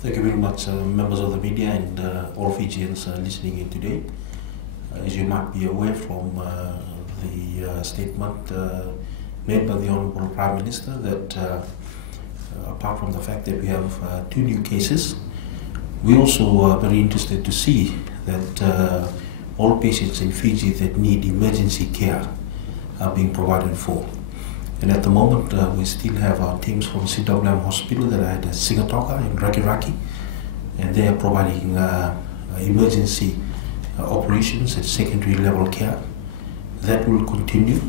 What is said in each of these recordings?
Thank you very much, members of the media and all Fijians listening in today. As you might be aware from the statement made by the Honourable Prime Minister that apart from the fact that we have 2 new cases, we also are very interested to see that all patients in Fiji that need emergency care are being provided for. And at the moment, we still have our teams from Suvavou Hospital that are at Sigatoka in Rakiraki, and they are providing emergency operations and secondary level care. That will continue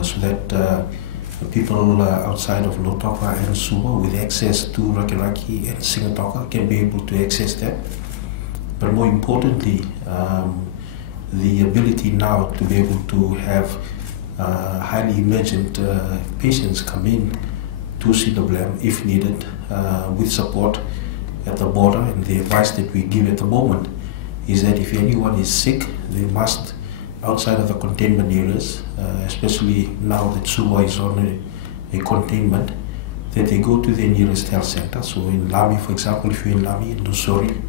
so that people outside of Lotoka and Suvavou with access to Rakiraki and Sigatoka can be able to access that. But more importantly, the ability now to be able to have highly emergent patients come in to Suvavou if needed with support at the border. And the advice that we give at the moment is that if anyone is sick, they must, outside of the containment areas, especially now that Suvavou is on a containment, that they go to their nearest health center. So in Lami, for example, if you're in Lami, in Lusori,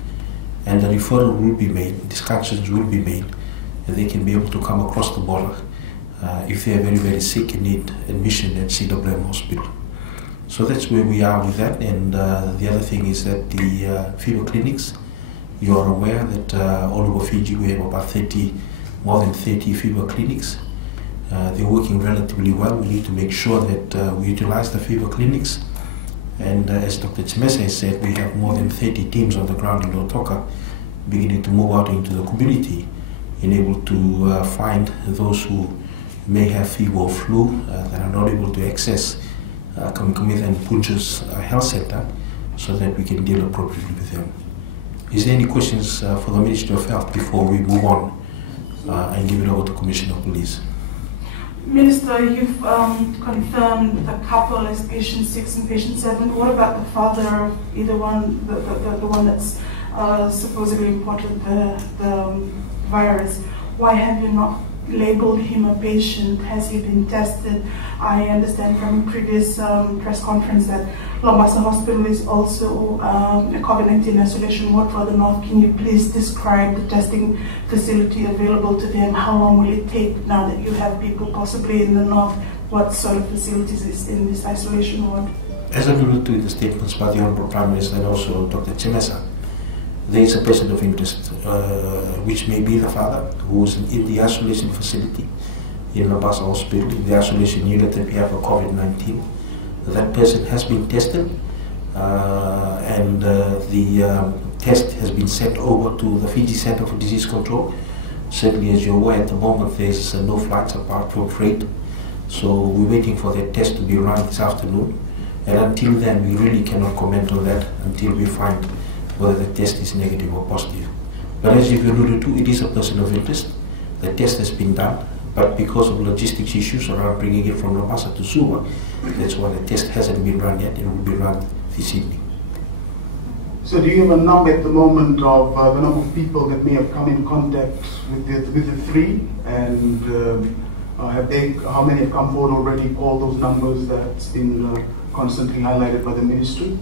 and the referral will be made, discussions will be made, and they can be able to come across the border if they are very, very sick and need admission at Suvavou Hospital. So that's where we are with that. And the other thing is that the fever clinics, you are aware that all over Fiji we have about more than 30 fever clinics. They're working relatively well. We need to make sure that we utilize the fever clinics. And as Dr. Chimesa has said, we have more than 30 teams on the ground in Lotoka beginning to move out into the community and able to find those who may have fever or flu that are not able to access Kamikamitha and Punja's health center so that we can deal appropriately with them. Is there any questions for the Ministry of Health before we move on and give it over to Commissioner of Police? Minister, you've confirmed the couple as patient 6 and patient 7. What about the father of either one, the one that's supposedly imported the virus? Why have you not labeled him a patient? Has he been tested? I understand from a previous press conference that Lombasa Hospital is also a COVID-19 isolation ward for the North. Can you please describe the testing facility available to them? How long will it take now that you have people possibly in the North? What sort of facilities is in this isolation ward? As alluded to in the statements by the Honourable Prime Minister and also Dr. Chimesa, there is a person of interest, which may be the father, who is in the isolation facility in Lombasa Hospital, in the isolation unit that we have for COVID-19. That person has been tested, and the test has been sent over to the Fiji Center for Disease Control. Certainly, as you're aware, at the moment there's no flights apart from freight, so we're waiting for that test to be run this afternoon. And until then, we really cannot comment on that until we find whether the test is negative or positive. But as you've alluded to, it is a person of interest. The test has been done, but because of logistics issues around bringing it from Lombasa to Suvavou, that's why the test hasn't been run yet. It will be run this evening. So do you have a number at the moment of the number of people that may have come in contact with the 3? And how many have come forward already, all those numbers that's been constantly highlighted by the ministry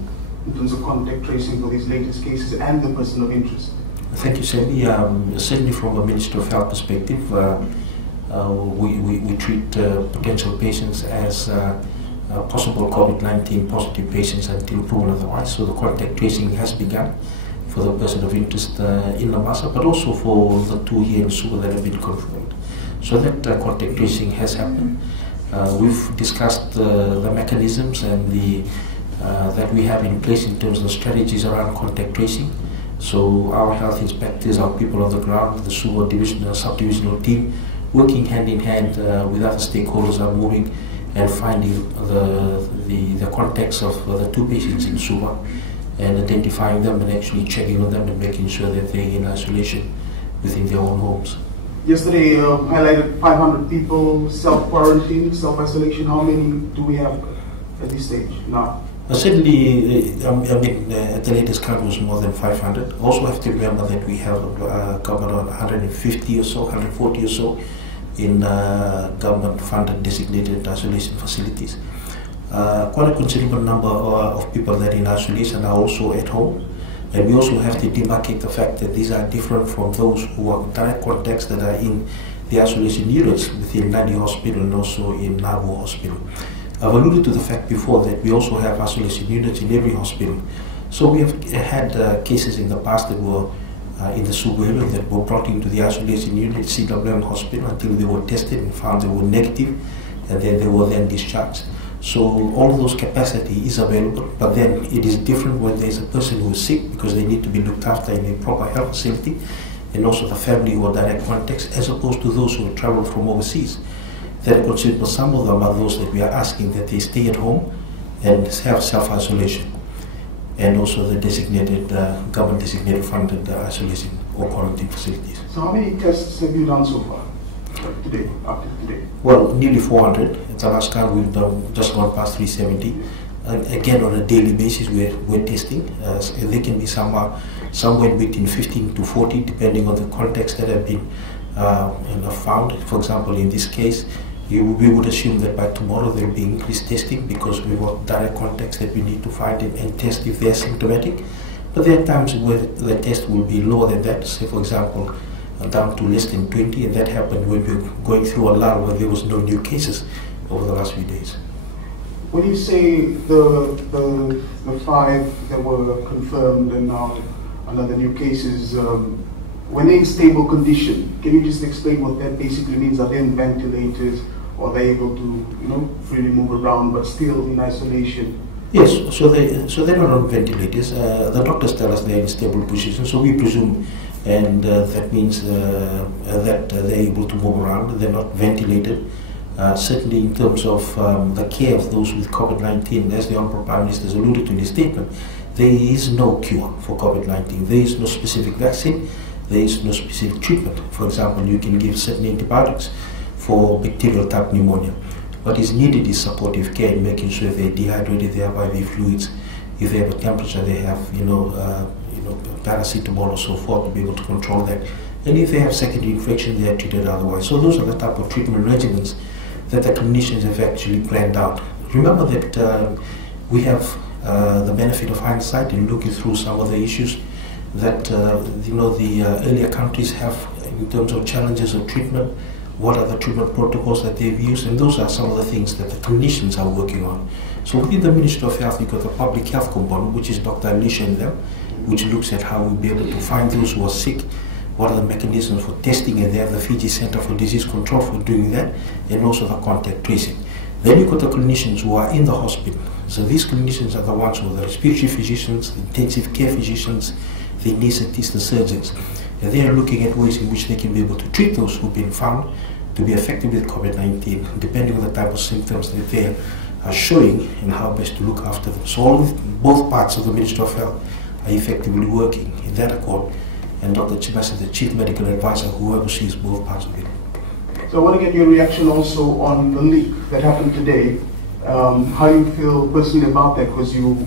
in terms of contact tracing for these latest cases and the person of interest? Thank you, Sandy. Certainly from a Ministry of Health perspective, we treat potential patients as possible COVID-19 positive patients until proven otherwise. So the contact tracing has begun for the person of interest in Lombasa, but also for the 2 here in Suvavou that have been confirmed. So that contact tracing has happened. We've discussed the mechanisms and the that we have in place in terms of strategies around contact tracing. So our health inspectors, our people on the ground, the Suvavou divisional, sub-divisional team, working hand in hand with other stakeholders, are moving and finding the contacts of the 2 patients in Suvavou and identifying them and actually checking on them and making sure that they're in isolation within their own homes. Yesterday highlighted 500 people self-quarantine, self-isolation. How many do we have at this stage now? Certainly, at the latest count was more than 500. Also have to remember that we have about 150 or so, 140 or so in government-funded designated isolation facilities. Quite a considerable number of people that are in isolation are also at home. And we also have to demarcate the fact that these are different from those who are direct contacts that are in the isolation units within Nadi Hospital and also in Nabu Hospital. I've alluded to the fact before that we also have isolation units in every hospital. So we have had cases in the past that were in the Suvavou that were brought into the isolation unit, CWM hospital, until they were tested and found they were negative, and then they were then discharged. So all of those capacity is available, but then it is different when there's a person who is sick because they need to be looked after in a proper health facility, and also the family who are direct contacts, as opposed to those who travel from overseas. That consider some of them are those that we are asking that they stay at home and have self-isolation, and also the designated, government-designated funded isolation or quarantine facilities. So how many tests have you done so far today, after today? Well, nearly 400. At the last count, we've done just gone past 370. Again, on a daily basis, we're testing. There can be somewhere between 15 to 40, depending on the contexts that have been found. For example, in this case, we would assume that by tomorrow there will be increased testing because we want direct contacts that we need to find and test if they're symptomatic. But there are times where the test will be lower than that, say for example down to less than 20, and that happened when we were going through a lull where there was no new cases over the last few days. When you say the 5 that were confirmed and now another new cases, when they're in stable condition, can you just explain what that basically means? Are they in ventilators, or are they able to, freely move around but still in isolation? Yes, so they're not on ventilators. The doctors tell us they're in stable position, so we presume, and that means that they're able to move around. They're not ventilated. Certainly in terms of the care of those with COVID-19, as the Honourable Prime Minister has alluded to in his statement, there is no cure for COVID-19. There is no specific vaccine. There is no specific treatment. For example, you can give certain antibiotics for bacterial type pneumonia. What is needed is supportive care in making sure they're dehydrated, they have IV fluids. If they have a temperature, they have paracetamol or so forth to be able to control that. And if they have secondary infection, they are treated otherwise. So those are the type of treatment regimens that the clinicians have actually planned out. Remember that we have the benefit of hindsight in looking through some of the issues that the earlier countries have in terms of challenges of treatment. What are the treatment protocols that they've used, and those are some of the things that the clinicians are working on. So within the Ministry of Health, you've got the public health component, which is Dr. Alicia and them, which looks at how we'll be able to find those who are sick, what are the mechanisms for testing, and they have the Fiji Center for Disease Control for doing that, and also the contact tracing. Then you've got the clinicians who are in the hospital. So these clinicians are the ones who are the respiratory physicians, the intensive care physicians, the anaesthetists, the surgeons. And they are looking at ways in which they can be able to treat those who've been found to be affected with COVID-19, depending on the type of symptoms that they are showing and how best to look after them. So both parts of the Ministry of Health are effectively working in that accord. And Dr. Chimasa, the Chief Medical Advisor, who oversees both parts of it. So I want to get your reaction also on the leak that happened today. How you feel personally about that, because you're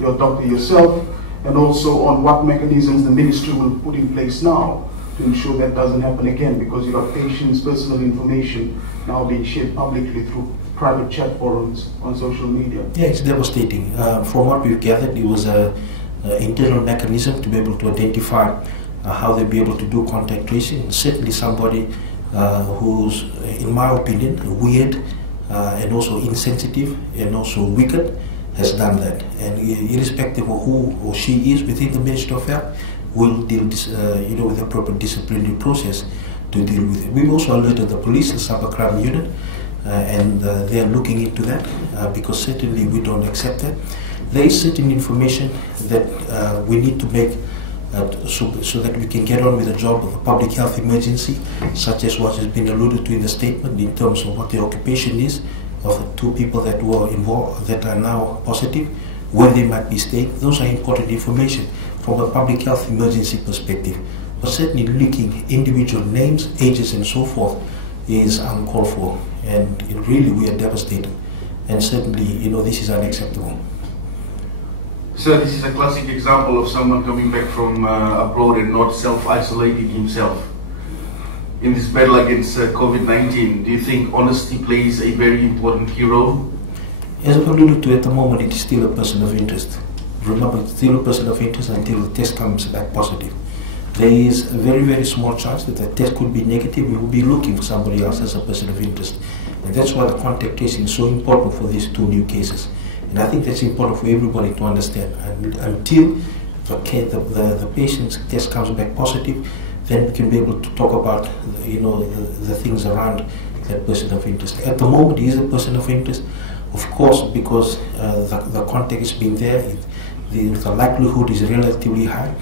a doctor yourself, and also on what mechanisms the ministry will put in place now to ensure that doesn't happen again, because you have patients' personal information now being shared publicly through private chat forums on social media. Yeah, it's devastating. From what we've gathered, it was an internal mechanism to be able to identify how they'll be able to do contact tracing. Certainly somebody who's, in my opinion, weird and also insensitive and also wicked has done that. And irrespective of who or she is within the Ministry of Health, will deal with the proper disciplinary process to deal with it. We've also alerted the police and cybercrime unit, and they are looking into that because certainly we don't accept that. There is certain information that we need to make so that we can get on with the job of a public health emergency, such as what has been alluded to in the statement in terms of what the occupation is of the 2 people that were involved that are now positive, where they might be staying. Those are important information from a public health emergency perspective. But certainly leaking individual names, ages and so forth is uncalled for, and really we are devastated, and certainly this is unacceptable. So this is a classic example of someone coming back from abroad and not self-isolating himself. In this battle against COVID-19, do you think honesty plays a very important key role? As I've alluded to, at the moment it is still a person of interest. remember, it's still a person of interest until the test comes back positive. There is a very, very small chance that the test could be negative. We will be looking for somebody else as a person of interest. And that's why the contact tracing is so important for these 2 new cases. And I think that's important for everybody to understand. And until the patient's test comes back positive, then we can be able to talk about the things around that person of interest. At the moment, he is a person of interest, of course, because the contact has been there. The likelihood is relatively high.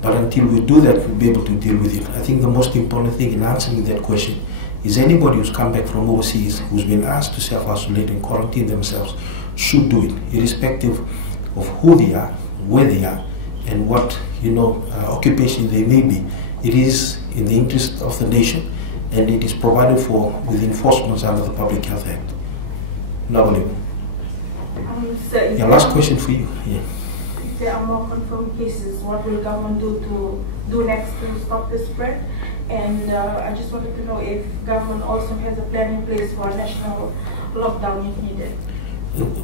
But until we do that, we'll be able to deal with it. I think the most important thing in answering that question is anybody who's come back from overseas, who's been asked to self-isolate and quarantine themselves, should do it, irrespective of who they are, where they are, and what occupation they may be. It is in the interest of the nation, and it is provided for with enforcements under the Public Health Act. Lovely. Last question for you. Yeah. If there are more confirmed cases, what will government do next to stop the spread? And I just wanted to know if government also has a plan in place for a national lockdown if needed.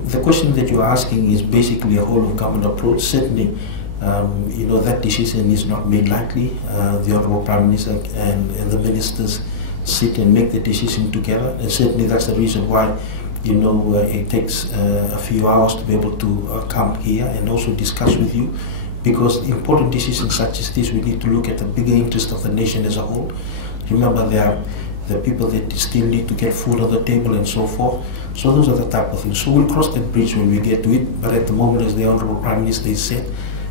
The question that you're asking is basically a whole of government approach. Certainly, that decision is not made lightly. The Honourable Prime Minister and the ministers sit and make the decision together, and certainly that's the reason why it takes a few hours to be able to come here and also discuss with you, because important decisions such as this, we need to look at the bigger interest of the nation as a whole. Remember, there are the people that still need to get food on the table and so forth. So those are the type of things. So we'll cross that bridge when we get to it, but at the moment, as the Honourable Prime Minister said,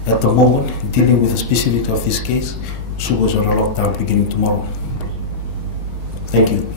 at the moment, dealing with the specifics of this case, Suvavou is on a lockdown beginning tomorrow. Thank you.